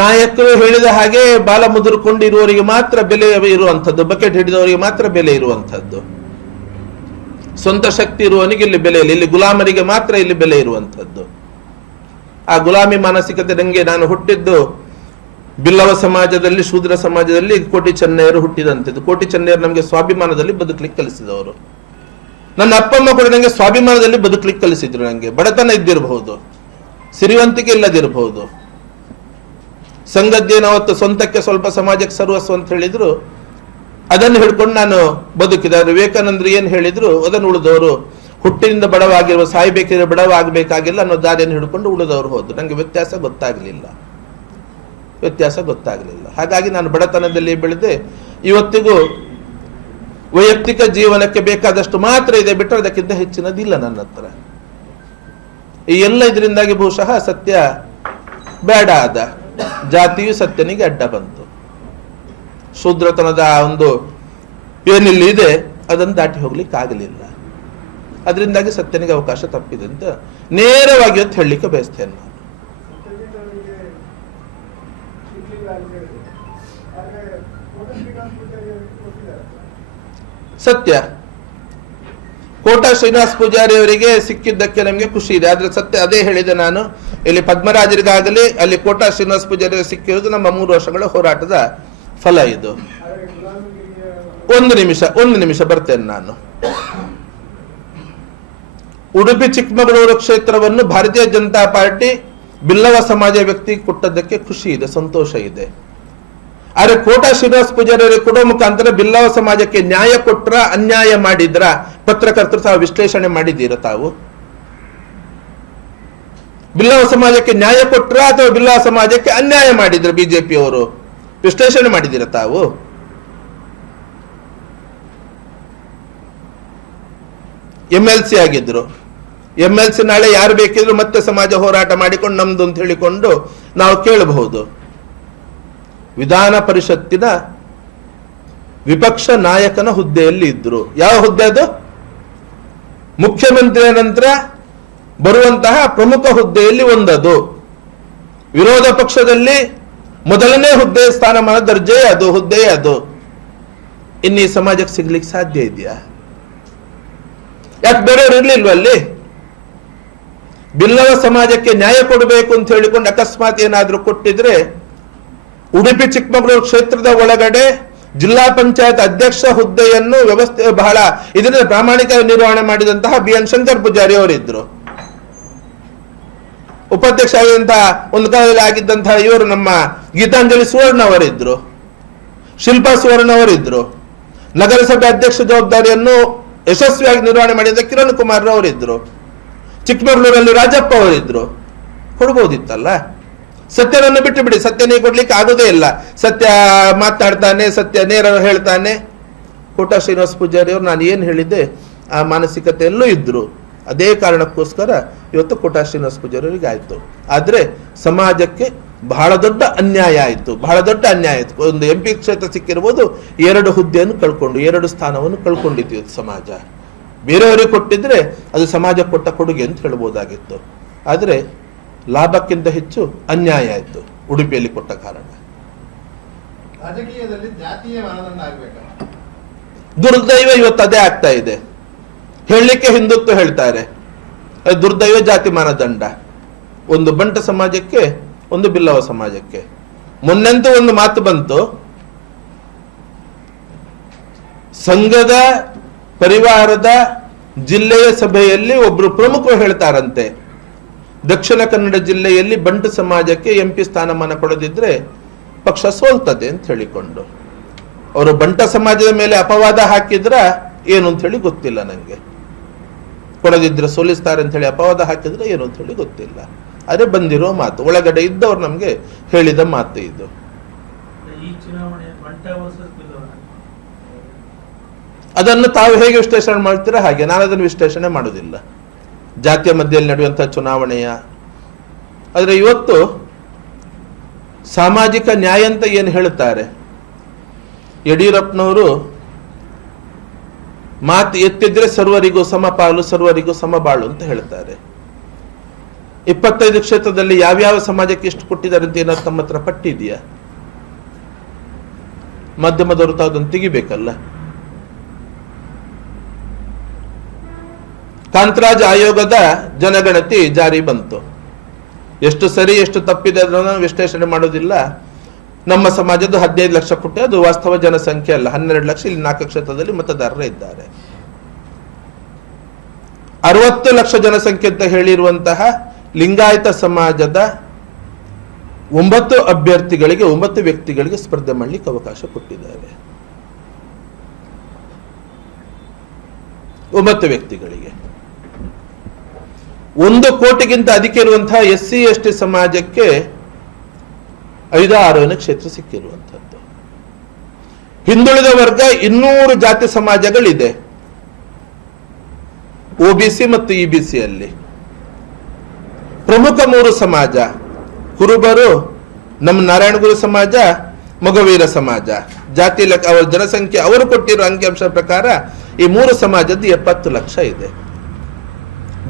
ನಾಯಕರು ಹೇಳಿದ ಹಾಗೆ ಬಾಲ ಮುದುರ್ಕೊಂಡಿರುವವರಿಗೆ ಮಾತ್ರ ಬೆಲೆ ಇರುವಂಥದ್ದು, ಬಕೆಟ್ ಹಿಡಿದವರಿಗೆ ಮಾತ್ರ ಬೆಲೆ ಇರುವಂಥದ್ದು. ಸ್ವಂತ ಶಕ್ತಿ ಇರುವವನಿಗೆ ಇಲ್ಲಿ ಬೆಲೆ ಇಲ್ಲ, ಇಲ್ಲಿ ಗುಲಾಮರಿಗೆ ಮಾತ್ರ ಇಲ್ಲಿ ಬೆಲೆ ಇರುವಂಥದ್ದು. ಆ ಗುಲಾಮಿ ಮಾನಸಿಕತೆ ನನಗೆ ನಾನು ಹುಟ್ಟಿದ್ದು ಬಿಲ್ಲವ ಸಮಾಜದಲ್ಲಿ, ಶೂದ್ರ ಸಮಾಜದಲ್ಲಿ ಕೋಟಿ ಚೆನ್ನಯ್ಯರು ಹುಟ್ಟಿದಂಥದ್ದು. ಕೋಟಿ ಚೆನ್ನಯ್ಯರು ನಮಗೆ ಸ್ವಾಭಿಮಾನದಲ್ಲಿ ಬದುಕಲಿಕ್ಕೆ ಕಲಿಸಿದವರು. ನನ್ನ ಅಪ್ಪ ಅಮ್ಮ ಕೂಡ ನನಗೆ ಸ್ವಾಭಿಮಾನದಲ್ಲಿ ಬದುಕಲಿಕ್ಕೆ ಕಲಿಸಿದ್ರು ನನಗೆ ಬಡತನ ಇದ್ದಿರಬಹುದು. ಸಿರಿವಂತಿಕೆ ಇಲ್ಲದಿರಬಹುದು. ಸಂಗದ್ದೇನು ಅವತ್ತು ಸ್ವಂತಕ್ಕೆ ಸ್ವಲ್ಪ ಸಮಾಜಕ್ಕೆ ಸರ್ವಸ್ವ ಅಂತ ಹೇಳಿದ್ರು, ಅದನ್ನು ಹಿಡ್ಕೊಂಡು ನಾನು ಬದುಕಿದ. ವಿವೇಕಾನಂದ್ರು ವಿವೇಕಾನಂದರು ಏನು ಹೇಳಿದ್ರು, ಅದನ್ನು ಉಳಿದವರು, ಹುಟ್ಟಿನಿಂದ ಬಡವಾಗಿರುವ, ಸಾಯ್ಬೇಕಿದ್ರೆ ಬಡವಾಗಬೇಕಾಗಿಲ್ಲ ಅನ್ನೋ ದಾರಿಯನ್ನು ಹಿಡ್ಕೊಂಡು ಉಳಿದವರು ಹೋದ್ರು. ನನಗೆ ವ್ಯತ್ಯಾಸ ಗೊತ್ತಾಗಲಿಲ್ಲ. ವ್ಯತ್ಯಾಸ ಗೊತ್ತಾಗಲಿಲ್ಲ. ಹಾಗಾಗಿ ನಾನು ಬಡತನದಲ್ಲಿ ಬೆಳೆದೆ. ಇವತ್ತಿಗೂ ವೈಯಕ್ತಿಕ ಜೀವನಕ್ಕೆ ಬೇಕಾದಷ್ಟು ಮಾತ್ರ ಇದೆ. ಬಿಟ್ಟರೆ ಅದಕ್ಕಿಂತ ಹೆಚ್ಚಿನದಿಲ್ಲ ನನ್ನ ಹತ್ರ. ಈ ಎಲ್ಲ ಇದರಿಂದಾಗಿ ಬಹುಶಃ ಸತ್ಯ ಬೇಡ ಆದ. ಜಾತಿಯು ಸತ್ಯನಿಗೆ ಅಡ್ಡ ಬಂತು. ಶೂದ್ರತನದ ಒಂದು ಏನಿಲ್ಲಿ ಇದೆ, ಅದನ್ನು ದಾಟಿ ಹೋಗ್ಲಿಕ್ಕೆ ಆಗಲಿಲ್ಲ. ಅದರಿಂದಾಗಿ ಸತ್ಯನಿಗೆ ಅವಕಾಶ ತಪ್ಪಿದೆ ಅಂತ ನೇರವಾಗಿ ಅಂತ ಹೇಳಲಿಕ್ಕೆ ಬಯಸ್ತೇನೆ ನಾನು. ಸತ್ಯಜಿತ್ ಕೋಟಾ ಶ್ರೀನಿವಾಸ ಪೂಜಾರಿ ಅವರಿಗೆ ಸಿಕ್ಕಿದ್ದಕ್ಕೆ ನಮಗೆ ಖುಷಿ ಇದೆ. ಆದ್ರೆ ಸತ್ಯ ಅದೇ ಹೇಳಿದೆ ನಾನು. ಇಲ್ಲಿ ಪದ್ಮರಾಜರಿಗಾಗಲಿ, ಅಲ್ಲಿ ಕೋಟ ಶ್ರೀನಿವಾಸ ಪೂಜಾರಿ ಸಿಕ್ಕಿರೋದು ನಮ್ಮ ಮೂರು ವರ್ಷಗಳ ಹೋರಾಟದ ಫಲ ಇದು. ಒಂದು ನಿಮಿಷ ಒಂದು ನಿಮಿಷ ಬರ್ತೇನೆ ನಾನು. ಉಡುಪಿ ಚಿಕ್ಕಮಗಳೂರು ಕ್ಷೇತ್ರವನ್ನು ಭಾರತೀಯ ಜನತಾ ಪಾರ್ಟಿ ಬಿಲ್ಲವ ಸಮಾಜ ವ್ಯಕ್ತಿ ಕೊಟ್ಟದ್ದಕ್ಕೆ ಖುಷಿ ಇದೆ, ಸಂತೋಷ ಇದೆ. ಆದ್ರೆ ಕೋಟಾ ಶ್ರೀನಿವಾಸ ಪೂಜಾರಿ ಕೂಡ ಮುಖಾಂತರ ಬಿಲ್ಲವ ಸಮಾಜಕ್ಕೆ ನ್ಯಾಯ ಕೊಟ್ರ ಅನ್ಯಾಯ ಮಾಡಿದ್ರ ಪತ್ರಕರ್ತರು ತಾವು ವಿಶ್ಲೇಷಣೆ ಮಾಡಿದ್ದೀರ ತಾವು? ಬಿಲ್ಲವ ಸಮಾಜಕ್ಕೆ ನ್ಯಾಯ ಕೊಟ್ರ ಅಥವಾ ಬಿಲ್ಲವ ಸಮಾಜಕ್ಕೆ ಅನ್ಯಾಯ ಮಾಡಿದ್ರ ಬಿಜೆಪಿಯವರು? ವಿಶ್ಲೇಷಣೆ ಮಾಡಿದ್ದೀರ ತಾವು? ಎಂ ಎಲ್ ಸಿ ಆಗಿದ್ರು. ಎಂ ಎಲ್ ಸಿ ನಾಳೆ ಯಾರು ಬೇಕಿದ್ರು ಮತ್ತೆ ಸಮಾಜ ಹೋರಾಟ ಮಾಡಿಕೊಂಡು ನಮ್ದು ಅಂತ ಹೇಳಿಕೊಂಡು ನಾವು ಕೇಳಬಹುದು. ವಿಧಾನ ಪರಿಷತ್ತಿನ ವಿಪಕ್ಷ ನಾಯಕನ ಹುದ್ದೆಯಲ್ಲಿ ಇದ್ರು. ಯಾವ ಹುದ್ದೆ ಅದು? ಮುಖ್ಯಮಂತ್ರಿಯ ನಂತರ ಬರುವಂತಹ ಪ್ರಮುಖ ಹುದ್ದೆಯಲ್ಲಿ ಒಂದದು. ವಿರೋಧ ಪಕ್ಷದಲ್ಲಿ ಮೊದಲನೇ ಹುದ್ದೆ ಸ್ಥಾನಮಾನ ದರ್ಜೆ ಅದು ಹುದ್ದೆ ಅದು. ಇನ್ನು ಈ ಸಮಾಜಕ್ಕೆ ಸಿಗ್ಲಿಕ್ಕೆ ಸಾಧ್ಯ ಇದೆಯಾ? ಯಾಕೆ ಬೇರೆಯವರು ಇರ್ಲಿಲ್ವ ಅಲ್ಲಿ? ಬಿಲ್ಲವ ಸಮಾಜಕ್ಕೆ ನ್ಯಾಯ ಕೊಡಬೇಕು ಅಂತ ಹೇಳಿಕೊಂಡು ಅಕಸ್ಮಾತ್ ಏನಾದರೂ ಕೊಟ್ಟಿದ್ರೆ ಉಡುಪಿ ಚಿಕ್ಕಮಗಳೂರು ಕ್ಷೇತ್ರದ ಒಳಗಡೆ ಜಿಲ್ಲಾ ಪಂಚಾಯತ್ ಅಧ್ಯಕ್ಷ ಹುದ್ದೆಯನ್ನು ವ್ಯವಸ್ಥೆ ಬಹಳ ಇದರಿಂದ ಪ್ರಾಮಾಣಿಕ ನಿರ್ವಹಣೆ ಮಾಡಿದಂತಹ ಬಿ ಎನ್ ಶಂಕರ್ ಪೂಜಾರಿ ಅವರಿದ್ರು. ಉಪಾಧ್ಯಕ್ಷ ಆಗಿದಂತಹ ಒಂದು ಕಾಲದಲ್ಲಿ ಆಗಿದ್ದಂತಹ ಇವರು ನಮ್ಮ ಗೀತಾಂಜಲಿ ಸುವರ್ಣ ಅವರಿದ್ರು. ಶಿಲ್ಪಾ ಸುವರ್ಣ ಅವರಿದ್ರು. ನಗರಸಭೆ ಅಧ್ಯಕ್ಷ ಜವಾಬ್ದಾರಿಯನ್ನು ಯಶಸ್ವಿಯಾಗಿ ನಿರ್ವಹಣೆ ಮಾಡಿದ ಕಿರಣ್ ಕುಮಾರ್ ಅವರಿದ್ರು. ಚಿಕ್ಕಮಗಳೂರಲ್ಲಿ ರಾಜಪ್ಪ ಅವರಿದ್ರು. ಕೊಡ್ಬೋದಿತ್ತಲ್ಲ? ಸತ್ಯನನ್ನು ಬಿಟ್ಟು ಬಿಡಿ ಸತ್ಯನೇ ಕೊಡ್ಲಿಕ್ಕೆ ಆಗೋದೇ ಇಲ್ಲ. ಸತ್ಯ ಮಾತಾಡ್ತಾನೆ, ಸತ್ಯ ನೇರ ಹೇಳ್ತಾನೆ. ಕೋಟಾ ಶ್ರೀನಿವಾಸ ಪೂಜಾರಿ ಅವರು ನಾನು ಏನು ಹೇಳಿದ್ದೆ, ಆ ಮಾನಸಿಕತೆಯಲ್ಲೂ ಇದ್ರು. ಅದೇ ಕಾರಣಕ್ಕೋಸ್ಕರ ಇವತ್ತು ಕೋಟಾ ಶ್ರೀನಿವಾಸ ಪೂಜಾರಿ ಆಯಿತು. ಆದ್ರೆ ಸಮಾಜಕ್ಕೆ ಬಹಳ ದೊಡ್ಡ ಅನ್ಯಾಯ ಆಯಿತು. ಬಹಳ ದೊಡ್ಡ ಅನ್ಯಾಯ ಆಯಿತು. ಒಂದು ಎಂ ಪಿ ಕ್ಷೇತ್ರ ಸಿಕ್ಕಿರ್ಬೋದು, ಎರಡು ಹುದ್ದೆಯನ್ನು ಕಳ್ಕೊಂಡು, ಎರಡು ಸ್ಥಾನವನ್ನು ಕಳ್ಕೊಂಡಿತ್ತು ಸಮಾಜ. ಬೇರೆಯವರಿಗೆ ಕೊಟ್ಟಿದ್ರೆ ಅದು ಸಮಾಜ ಕೊಟ್ಟ ಕೊಡುಗೆ ಅಂತ ಹೇಳ್ಬೋದಾಗಿತ್ತು. ಆದರೆ ಲಾಭಕ್ಕಿಂತ ಹೆಚ್ಚು ಅನ್ಯಾಯ ಆಯಿತು ಉಡುಪಿಯಲ್ಲಿ ಕೊಟ್ಟ ಕಾರಣ. ದುರ್ದೈವ ಇವತ್ತು ಅದೇ ಆಗ್ತಾ ಇದೆ. ಹೇಳಲಿಕ್ಕೆ ಹಿಂದುತ್ವ ಹೇಳ್ತಾರೆ. ದುರ್ದೈವ ಜಾತಿ ಮಾನದಂಡ. ಒಂದು ಬಂಟ ಸಮಾಜಕ್ಕೆ ಒಂದು ಬಿಲ್ಲವ ಸಮಾಜಕ್ಕೆ. ಮೊನ್ನೆಂತೂ ಒಂದು ಮಾತು ಬಂತು. ಸಂಘದ ಪರಿವಾರದ ಜಿಲ್ಲೆಯ ಸಭೆಯಲ್ಲಿ ಒಬ್ರು ಪ್ರಮುಖರು ಹೇಳ್ತಾರಂತೆ. ದಕ್ಷಿಣ ಕನ್ನಡ ಜಿಲ್ಲೆಯಲ್ಲಿ ಬಂಟು ಸಮಾಜಕ್ಕೆ ಎಂ ಪಿ ಸ್ಥಾನಮಾನ ಕೊಡದಿದ್ರೆ ಪಕ್ಷ ಸೋಲ್ತದೆ ಅಂತ ಹೇಳಿಕೊಂಡು. ಅವರು ಬಂಟ ಸಮಾಜದ ಮೇಲೆ ಅಪವಾದ ಹಾಕಿದ್ರ ಏನು ಅಂತ ಹೇಳಿ ಗೊತ್ತಿಲ್ಲ ನನಗೆ ಕೊಡದಿದ್ರೆ ಸೋಲಿಸ್ತಾರೆ ಅಂತ ಹೇಳಿ ಅಪವಾದ ಹಾಕಿದ್ರೆ ಏನು ಅಂತ ಹೇಳಿ ಗೊತ್ತಿಲ್ಲ. ಅದೇ ಬಂದಿರೋ ಮಾತು ಒಳಗಡೆ ಇದ್ದವ್ರು ನಮಗೆ ಹೇಳಿದ ಮಾತು ಇದು. ಅದನ್ನು ತಾವು ಹೇಗೆ ವಿಶ್ಲೇಷಣೆ ಮಾಡ್ತೀರಾ ಹಾಗೆ ನಾನು ಅದನ್ನು ವಿಶ್ಲೇಷಣೆ ಮಾಡುವುದಿಲ್ಲ ಜಾತಿಯ ಮಧ್ಯದಲ್ಲಿ ನಡೆಯುವಂತಹ ಚುನಾವಣೆಯ. ಆದರೆ ಇವತ್ತು ಸಾಮಾಜಿಕ ನ್ಯಾಯ ಅಂತ ಏನು ಹೇಳುತ್ತಾರೆ? ಯಡಿಯೂರಪ್ಪನವರು ಮಾತು ಎತ್ತಿದ್ರೆ ಸರ್ವರಿಗೂ ಸಮಪಾಲು ಸರ್ವರಿಗೂ ಸಮಬಾಳು ಅಂತ ಹೇಳ್ತಾರೆ ಇಪ್ಪತ್ತೈದು ಕ್ಷೇತ್ರದಲ್ಲಿ ಯಾವ್ಯಾವ ಸಮಾಜಕ್ಕೆ ಎಷ್ಟು ಕೊಟ್ಟಿದ್ದಾರೆ ಅಂತ ಏನಾದ್ರು ತಮ್ಮ ಹತ್ರ ಪಟ್ಟಿದೆಯಾ ಮಾಧ್ಯಮದವರು ತಾವು ಅದನ್ನು ತೆಗಿಬೇಕಲ್ಲ. ಕಾಂತರಾಜ್ ಆಯೋಗದ ಜನಗಣತಿ ಜಾರಿ ಬಂತು. ಎಷ್ಟು ಸರಿ, ಎಷ್ಟು ತಪ್ಪಿದೆ ಅದನ್ನು ವಿಶ್ಲೇಷಣೆ ಮಾಡೋದಿಲ್ಲ. ನಮ್ಮ ಸಮಾಜದ ಹದಿನೈದು ಲಕ್ಷ ಪುಟ್ಟ, ಅದು ವಾಸ್ತವ ಜನಸಂಖ್ಯೆ ಅಲ್ಲ. ಹನ್ನೆರಡು ಲಕ್ಷ ಇಲ್ಲಿ ನಾಲ್ಕು ಕ್ಷೇತ್ರದಲ್ಲಿ ಮತದಾರರೇ ಇದ್ದಾರೆ. ಅರವತ್ತು ಲಕ್ಷ ಜನಸಂಖ್ಯೆ ಅಂತ ಹೇಳಿರುವಂತಹ ಲಿಂಗಾಯತ ಸಮಾಜದ ಒಂಬತ್ತು ಅಭ್ಯರ್ಥಿಗಳಿಗೆ, ಒಂಬತ್ತು ವ್ಯಕ್ತಿಗಳಿಗೆ ಸ್ಪರ್ಧೆ ಮಾಡಲಿಕ್ಕೆ ಅವಕಾಶ ಕೊಟ್ಟಿದ್ದಾರೆ. ಒಂಬತ್ತು ವ್ಯಕ್ತಿಗಳಿಗೆ. ಒಂದು ಕೋಟಿಗಿಂತ ಅಧಿಕ ಇರುವಂತಹ ಎಸ್ ಸಿ ಎಸ್ ಟಿ ಸಮಾಜಕ್ಕೆ ಐದು ಆರನೇ ಕ್ಷೇತ್ರ ಸಿಕ್ಕಿರುವಂಥದ್ದು ಹಿಂದುಳಿದ ವರ್ಗ ಇನ್ನೂರು ಜಾತಿ ಸಮಾಜಗಳಿದೆ. ಒಬಿಸಿ ಮತ್ತು ಇಬಿಸಿ ಅಲ್ಲಿ. ಪ್ರಮುಖ ಮೂರು ಸಮಾಜ, ಕುರುಬರು, ನಮ್ಮ ನಾರಾಯಣಗುರು ಸಮಾಜ, ಮಗವೀರ ಸಮಾಜ. ಜಾತಿ ಲೆಕ್ಕ, ಅವರ ಜನಸಂಖ್ಯೆ, ಅವರು ಕೊಟ್ಟಿರೋ ಅಂಕಿಅಂಶ ಪ್ರಕಾರ ಈ ಮೂರು ಸಮಾಜದ್ದು ಎಪ್ಪತ್ತು ಲಕ್ಷ ಇದೆ.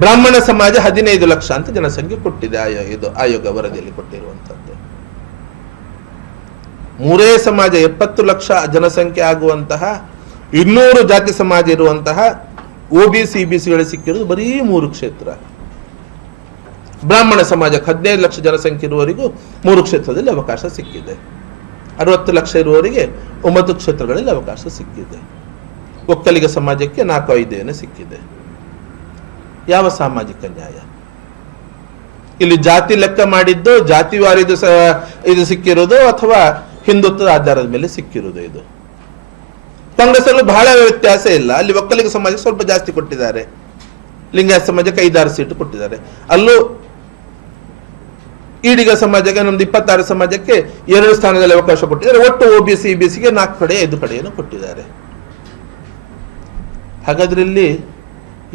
ಬ್ರಾಹ್ಮಣ ಸಮಾಜ ಹದಿನೈದು ಲಕ್ಷ ಅಂತ ಜನಸಂಖ್ಯೆ ಕೊಟ್ಟಿದೆ ಆಯೋ ಇದು ಆಯೋಗ ವರದಿಯಲ್ಲಿ ಕೊಟ್ಟಿರುವಂತದ್ದು. ಮೂರೇ ಸಮಾಜ ಎಪ್ಪತ್ತು ಲಕ್ಷ ಜನಸಂಖ್ಯೆ ಆಗುವಂತಹ, ಇನ್ನೂರು ಜಾತಿ ಸಮಾಜ ಇರುವಂತಹ ಒಬಿಸಿ ಗಳು ಸಿಕ್ಕಿರೋದು ಬರೀ ಮೂರು ಕ್ಷೇತ್ರ. ಬ್ರಾಹ್ಮಣ ಸಮಾಜಕ್ಕೆ ಹದಿನೈದು ಲಕ್ಷ ಜನಸಂಖ್ಯೆ ಇರುವವರಿಗೂ ಮೂರು ಕ್ಷೇತ್ರದಲ್ಲಿ ಅವಕಾಶ ಸಿಕ್ಕಿದೆ. ಅರವತ್ತು ಲಕ್ಷ ಇರುವವರಿಗೆ ಒಂಬತ್ತು ಕ್ಷೇತ್ರಗಳಲ್ಲಿ ಅವಕಾಶ ಸಿಕ್ಕಿದೆ. ಒಕ್ಕಲಿಗ ಸಮಾಜಕ್ಕೆ ನಾಲ್ಕು ಐದು ಏನು ಸಿಕ್ಕಿದೆ. ಯಾವ ಸಾಮಾಜಿಕ ನ್ಯಾಯ? ಇಲ್ಲಿ ಜಾತಿ ಲೆಕ್ಕ ಮಾಡಿದ್ದು ಜಾತಿವಾರಿದು ಇದು ಸಿಕ್ಕಿರೋದು ಅಥವಾ ಹಿಂದುತ್ವದ ಆಧಾರದ ಮೇಲೆ ಸಿಕ್ಕಿರೋದು ಇದು? ಕಾಂಗ್ರೆಸ್ ಬಹಳ ವ್ಯತ್ಯಾಸ ಇಲ್ಲ. ಅಲ್ಲಿ ಒಕ್ಕಲಿಗ ಸಮಾಜಕ್ಕೆ ಸ್ವಲ್ಪ ಜಾಸ್ತಿ ಕೊಟ್ಟಿದ್ದಾರೆ. ಲಿಂಗಾಯತ ಸಮಾಜಕ್ಕೆ ಐದಾರು ಸೀಟು ಕೊಟ್ಟಿದ್ದಾರೆ. ಅಲ್ಲೂ ಈಡಿಗ ಸಮಾಜಕ್ಕೆ, ನಮ್ದು ಇಪ್ಪತ್ತಾರು ಸಮಾಜಕ್ಕೆ ಎರಡು ಸ್ಥಾನದಲ್ಲಿ ಅವಕಾಶ ಕೊಟ್ಟಿದ್ದಾರೆ. ಒಟ್ಟು ಒ ಬಿ ಸಿ ಬಿ ಸಿಗೆ ನಾಲ್ಕು ಕಡೆ, ಐದು ಕಡೆಯನ್ನು ಕೊಟ್ಟಿದ್ದಾರೆ. ಹಾಗಾದ್ರೆ ಇಲ್ಲಿ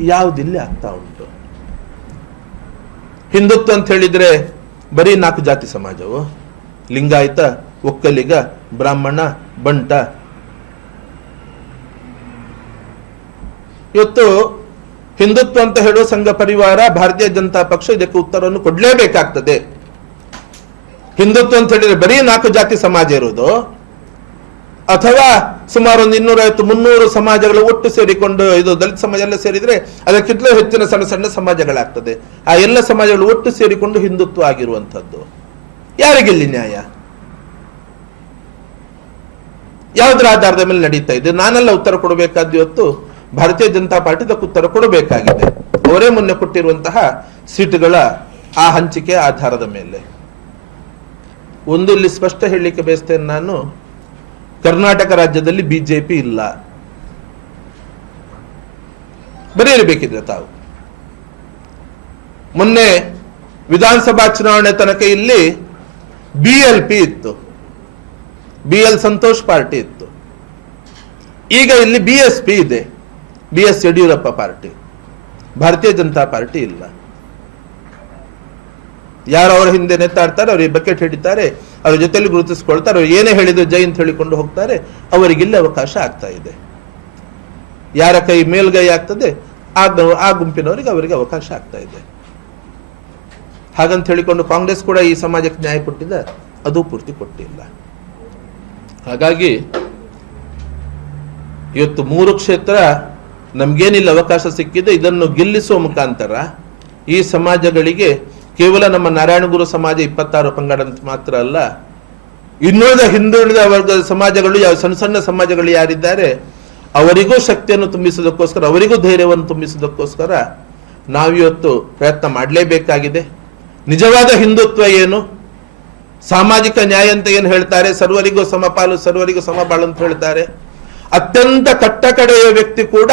ಯಾವುದಿಲ್ಲಿ ಆಗ್ತಾ ಉಂಟು? ಹಿಂದುತ್ವ ಅಂತ ಹೇಳಿದ್ರೆ ಬರೀ ನಾಲ್ಕು ಜಾತಿ ಸಮಾಜವು. ಲಿಂಗಾಯತ, ಒಕ್ಕಲಿಗ, ಬ್ರಾಹ್ಮಣ, ಬಂಟ. ಇವತ್ತು ಹಿಂದುತ್ವ ಅಂತ ಹೇಳುವ ಸಂಘ ಪರಿವಾರ ಭಾರತೀಯ ಜನತಾ ಪಕ್ಷ ಇದಕ್ಕೆ ಉತ್ತರವನ್ನು ಕೊಡಲೇಬೇಕಾಗ್ತದೆ. ಹಿಂದುತ್ವ ಅಂತ ಹೇಳಿದ್ರೆ ಬರೀ ನಾಲ್ಕು ಜಾತಿ ಸಮಾಜ ಇರುವುದು ಅಥವಾ ಸುಮಾರು ಒಂದು ಇನ್ನೂರೈವತ್ತು ಮುನ್ನೂರು ಸಮಾಜಗಳು ಒಟ್ಟು ಸೇರಿಕೊಂಡು ಇದು ದಲಿತ ಸಮಾಜ ಎಲ್ಲ ಸೇರಿದ್ರೆ ಅದಕ್ಕಿಂತಲೂ ಹೆಚ್ಚಿನ ಸಣ್ಣ ಸಣ್ಣ ಸಮಾಜಗಳಾಗ್ತದೆ. ಆ ಎಲ್ಲ ಸಮಾಜಗಳು ಒಟ್ಟು ಸೇರಿಕೊಂಡು ಹಿಂದುತ್ವ ಆಗಿರುವಂಥದ್ದು. ಯಾರಿಗಿಲ್ಲಿ ನ್ಯಾಯ? ಯಾವುದರ ಆಧಾರದ ಮೇಲೆ ನಡೀತಾ ಇದೆ? ನಾನೆಲ್ಲ ಉತ್ತರ ಕೊಡಬೇಕಾದ ಇವತ್ತು ಭಾರತೀಯ ಜನತಾ ಪಾರ್ಟಿ ಇದಕ್ಕೆ ಉತ್ತರ ಕೊಡಬೇಕಾಗಿದೆ. ಅವರೇ ಮೊನ್ನೆ ಕೊಟ್ಟಿರುವಂತಹ ಸೀಟುಗಳ ಆ ಹಂಚಿಕೆ ಆಧಾರದ ಮೇಲೆ. ಒಂದು ಇಲ್ಲಿ ಸ್ಪಷ್ಟ ಹೇಳಲಿಕ್ಕೆ ಬಯಸ್ತೇನೆ ನಾನು. ಕರ್ನಾಟಕ ರಾಜ್ಯದಲ್ಲಿ ಬಿಜೆಪಿ ಇಲ್ಲ. ಬರೆಯಲೇಬೇಕಿದ್ರೆ ತಾವು. ಮೊನ್ನೆ ವಿಧಾನಸಭಾ ಚುನಾವಣೆ ತನಕ ಇಲ್ಲಿ ಬಿ ಎಲ್ ಪಿ ಇತ್ತು. ಬಿ ಎಲ್ ಸಂತೋಷ್ ಪಾರ್ಟಿ ಇತ್ತು. ಈಗ ಇಲ್ಲಿ ಬಿ ಎಸ್ ಪಿ ಇದೆ. B S Yediyurappa party. Bharatiya Janata party ಇಲ್ಲ. ಯಾರು ಅವರ ಹಿಂದೆ ನೆತ್ತಾಡ್ತಾರೆ ಅವರಿಗೆ ಬಕೆಟ್ ಹಿಡಿತಾರೆ, ಅವ್ರ ಜೊತೆಲಿ ಗುರುತಿಸ್ಕೊಳ್ತಾರೆ, ಅವ್ರು ಏನೇ ಹೇಳಿದ್ರು ಜೈ ಅಂತ ಹೇಳಿಕೊಂಡು ಹೋಗ್ತಾರೆ ಅವರಿಗೆ ಇಲ್ಲಿ ಅವಕಾಶ ಆಗ್ತಾ ಇದೆ. ಯಾರ ಕೈ ಮೇಲ್ಗೈ ಆಗ್ತದೆ, ಆ ಆ ಗುಂಪಿನವರಿಗೆ ಅವರಿಗೆ ಅವಕಾಶ ಆಗ್ತಾ ಇದೆ. ಹಾಗಂತ ಹೇಳಿಕೊಂಡು ಕಾಂಗ್ರೆಸ್ ಕೂಡ ಈ ಸಮಾಜಕ್ಕೆ ನ್ಯಾಯ ಕೊಟ್ಟಿದ್ದ ಅದು ಪೂರ್ತಿ ಕೊಟ್ಟಿಲ್ಲ. ಹಾಗಾಗಿ ಇವತ್ತು ಮೂರು ಕ್ಷೇತ್ರ ನಮ್ಗೇನಿಲ್ಲ ಅವಕಾಶ ಸಿಕ್ಕಿದೆ, ಇದನ್ನು ಗೆಲ್ಲಿಸುವ ಮುಖಾಂತರ ಈ ಸಮಾಜಗಳಿಗೆ ಕೇವಲ ನಮ್ಮ ನಾರಾಯಣ ಗುರು ಸಮಾಜ ಇಪ್ಪತ್ತಾರು ಪಂಗಡ ಅಂತ ಮಾತ್ರ ಅಲ್ಲ, ಇನ್ನುಳಿದ ಹಿಂದುಳಿದ ವರ್ಗದ ಸಮಾಜಗಳು ಯಾವ ಸಣ್ಣ ಸಣ್ಣ ಸಮಾಜಗಳು ಯಾರಿದ್ದಾರೆ, ಅವರಿಗೂ ಶಕ್ತಿಯನ್ನು ತುಂಬಿಸೋದಕ್ಕೋಸ್ಕರ, ಅವರಿಗೂ ಧೈರ್ಯವನ್ನು ತುಂಬಿಸೋದಕ್ಕೋಸ್ಕರ ನಾವಿವತ್ತು ಪ್ರಯತ್ನ ಮಾಡಲೇಬೇಕಾಗಿದೆ. ನಿಜವಾದ ಹಿಂದುತ್ವ ಏನು? ಸಾಮಾಜಿಕ ನ್ಯಾಯ ಅಂತ ಏನು ಹೇಳ್ತಾರೆ? ಸರ್ವರಿಗೂ ಸಮಪಾಲು ಸರ್ವರಿಗೂ ಸಮಬಾಳು ಅಂತ ಹೇಳ್ತಾರೆ. ಅತ್ಯಂತ ಕಟ್ಟಕಡೆಯ ವ್ಯಕ್ತಿ ಕೂಡ,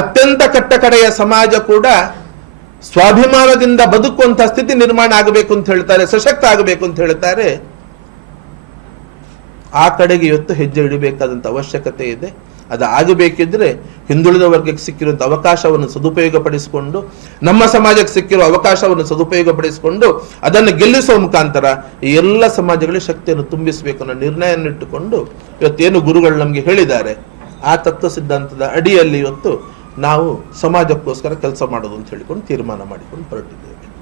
ಅತ್ಯಂತ ಕಟ್ಟಕಡೆಯ ಸಮಾಜ ಕೂಡ ಸ್ವಾಭಿಮಾನದಿಂದ ಬದುಕುವಂತ ಸ್ಥಿತಿ ನಿರ್ಮಾಣ ಆಗಬೇಕು ಅಂತ ಹೇಳ್ತಾರೆ, ಸಶಕ್ತ ಆಗಬೇಕು ಅಂತ ಹೇಳ್ತಾರೆ. ಆ ಕಡೆಗೆ ಇವತ್ತು ಹೆಜ್ಜೆ ಇಡಬೇಕಾದಂತ ಅವಶ್ಯಕತೆ ಇದೆ. ಅದು ಆಗಬೇಕಿದ್ರೆ ಹಿಂದುಳಿದ ವರ್ಗಕ್ಕೆ ಸಿಕ್ಕಿರುವಂತ ಅವಕಾಶವನ್ನು ಸದುಪಯೋಗಪಡಿಸಿಕೊಂಡು, ನಮ್ಮ ಸಮಾಜಕ್ಕೆ ಸಿಕ್ಕಿರುವ ಅವಕಾಶವನ್ನು ಸದುಪಯೋಗಪಡಿಸಿಕೊಂಡು, ಅದನ್ನು ಗೆಲ್ಲಿಸುವ ಮುಖಾಂತರ ಈ ಎಲ್ಲ ಸಮಾಜಗಳಿಗೆ ಶಕ್ತಿಯನ್ನು ತುಂಬಿಸಬೇಕು ಅನ್ನೋ ನಿರ್ಣಯನ್ನಿಟ್ಟುಕೊಂಡು ಇವತ್ತೇನು ಗುರುಗಳು ನಮಗೆ ಹೇಳಿದ್ದಾರೆ, ಆ ತತ್ವ ಸಿದ್ಧಾಂತದ ಅಡಿಯಲ್ಲಿ ಇವತ್ತು ನಾವು ಸಮಾಜಕ್ಕೋಸ್ಕರ ಕೆಲಸ ಮಾಡೋದು ಅಂತ ಹೇಳಿಕೊಂಡು ತೀರ್ಮಾನ ಮಾಡಿಕೊಂಡು ಹೊರಟಿದ್ದೇವೆ.